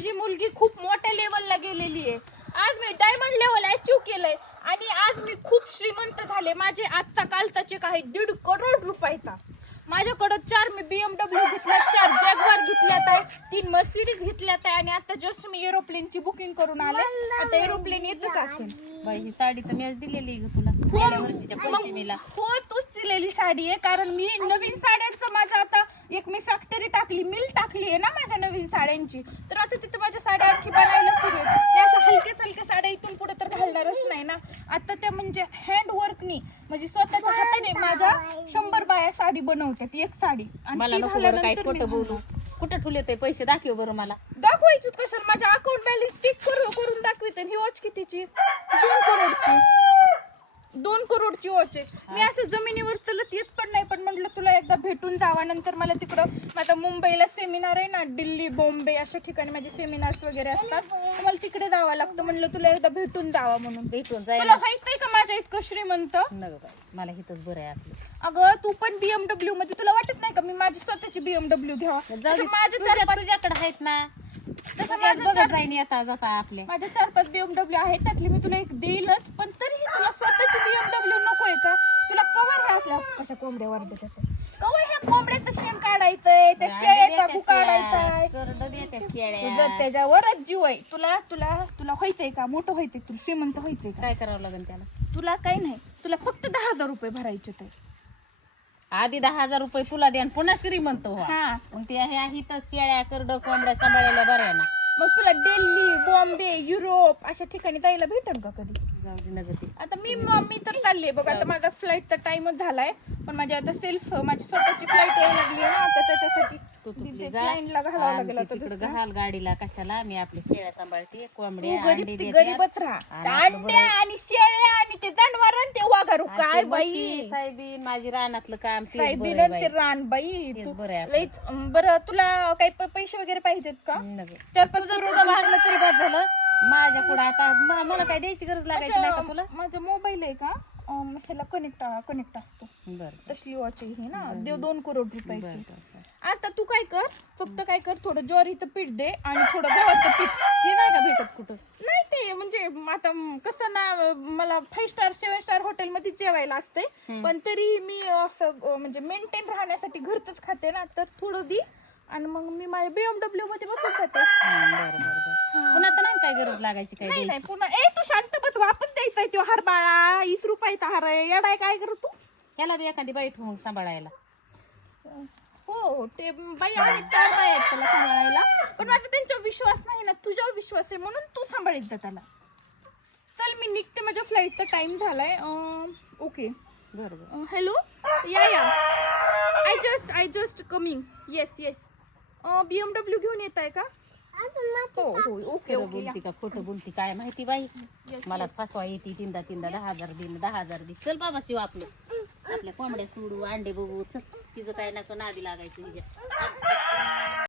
तुझी मुलगी खूप मोठ्या लेवलला गेलेली आहे. आज मी डायमंड लेवल अचीव केलंय. आणि आज मी खूप श्रीमंत झाले. माझे आजचा कालचा चेक आहे दीड करोड रुपयाचा माझ्याकडं चार मी बीएमडब्ल्यू घेतल्यात चार जगवार घेतल्यात आहे तीन मर्सिडीज घेतल्यात आहे. आणि आता जस्ट मी एरोप्लेनची बुकिंग करून आले. आता एरोप्लेन येतच असेल. बाई ही साडी तर मी दिलेली आहे तुला. गेल्या वर्षीच्या पंचमीला हो तूच दिलेली साडी आहे कारण मी नवीन साड्यांचं माझं आता एक मी फॅक्टरी टाकली मिल टाकली आहे ना माझ्या नवीन साड्यांची. तर आता तिथं माझ्या साड्या आणखी बनायला सुरू आहेत. अशा हलक्या सलक्या साड्या इथून पुढे तर घालणारच नाही ना. आता त्या म्हणजे हँड वर्कनी म्हणजे स्वतःच्या हाताने माझ्या शंभर बाया साडी बनवतात एक साडी. आणि मला ती नको बरं काय घाल्यानंतर मी खोटं बोलू. कुठं ठुले ते पैसे? दाखव बरं मला. दाखवायची कशाला? माझ्या अकाउंट बॅलन्स चेक करू करून दाखविते ही वॉच कितीची? दोन करोडची. करोडची आहे. मी असं जमिनीवर चलत येत पण नाही पण म्हटलं तुला एकदा भेटून जावा. नंतर मला तिकडं माझा मुंबईला सेमिनार आहे ना दिल्ली बॉम्बे अशा ठिकाणी माझे सेमिनार्स वगैरे असतात. तर मला तिकडे जावं लागतं. म्हटलं तुला एकदा भेटून जावा म्हणून. भेटून तुला जायला. माहीत आहे का माझ्या इतकं श्रीमंत? नको बाई मला हिथंच बरं आहे आपलं. अगं तू पण बीएमडब्ल्यू मध्ये तुला वाटत नाही का मी माझी स्वतःची बीएमडब्ल्यू घ्यावा? जाऊ तसं दे, माझे तुझ्या- चार पाच तुझ्याकडे आहेत ना. तसं तसं माझं बघत चार- जाईन येता जाता आपले. माझ्या चार पाच बीएमडब्ल्यू आहेत त्यातली मी तुला एक देईलच पण तरीही तुला स्वतःची बीएमडब्ल्यू नकोय का? तुला कवर ह्या आपल्या कशा कोंबड्या वाढत कवर ह्या कोंबड्याचं शेण काढायचंय त्या शेळ्याचा गु काढायचाय. तुझं त्याच्यावरच जीव आहे. तुला तुला तुला व्हायचंय का? मोठं व्हायचंय तुला श्रीमंत व्हायचंय का? काय करावं लागेल त्याला? तुला काही नाही. तुला फक्त दहा हजार रुपये भरायचे ते आधी दहा हजार रुपये तुला द्या आणि पुन्हा श्रीमंत व्हा. हा. मग ते हे आहे तर शेळ्या करड कोंबड्या सांभाळायला बऱ्या आहे ना. मग तुला दिल्ली बॉम्बे युरोप अशा ठिकाणी जायला भेटेल का कधी? जाऊ दे आता मी मी तर चालले बघ. आता माझा फ्लाईटचा टाइमच झालाय. पण माझी आता सेल्फ माझी स्वतःची फ्लाईट यायला लागली आहे ना आता त्याच्यासाठी तू जा तिकडे. घाल गाडीला कशाला मी आपली शेळ्या सांभाळते तू कोंबड्या गरीब अंडी ती देते. गरीबच राहा. आणि त्या आपलं अंड्या आणि शेळ्या आणि ते आणि ते वाघारू. काय बाई? म्हशी, साहेबीन माझी रानातलं काम तेच साहेबीन बरं आहे आणि ते बाई. रान बाई तेच तू बरं आहे लईच अं, बरं तुला काही प- पैसे वगैरे पाहिजेत का? नको. चार तुझं करोड तुझं भागलं तरी बाद झालं माझ्या पुढे आता म- मला काय द्यायची गरज लागायची नाही का तुला? माझा मोबाईल आहे का? ह्याला कनेक्ट कनेक्ट असतो. बर. तसली वॉच आहे ही ना. देव दोन करोड रुपयाची. आता तू काय कर? फक्त काय कर थोडं ज्वारीचं पीठ दे आणि थोडं गव्हाचं पीठ ते नाही का भेटत कुठं? नाही ते म्हणजे आता म- कसं ना मला फाईव्ह स्टार सेव्हन स्टार हॉटेलमध्ये जेवायला असते पण तरी मी असं अं, म्हणजे मेंटेन राहण्यासाठी घरच खाते ना. तर थोडं दी. आणि मग मी माझ्या बीएमडब्ल्यू मध्ये बसून जाते. हं, बरं बरं बरं. पुन्हा तर नाही काय गरज लागायची काय नाही द्यायची? नाही पुन्हा ए तू शांत बस वापस द्यायचाय तो हार बाळा वीस रुपयाचा हार. आहे येडाय काय करू तू? याला बी एखादी बाई ठेवून सांभाळायला. हो ते बाई आहेत चार बाई आहेत त्याला सांभाळायला. पण माझा त्यांच्यावर विश्वास नाही ना तुझ्यावर विश्वास आहे म्हणून तू सांभाळीत जा त्याला. चल मी निघते माझ्या फ्लाईटचा टाइम झालाय. ओके बरं बरं. हॅलो या या. I just I just coming yes yes B M W घेऊन येत आहे का हो हो ओके खरं ओके या. बोलती का खोटं बोलती काय माहिती बाई? मला फसवा येते तीनदा तीनदा दहा हजार दिन दहा हजार दे. चल बाबा शिव आपलं. आपल्या कोंबड्या सोडू अंडे बघू चल. तिचं काय नको नादी लागायचं हिच्या.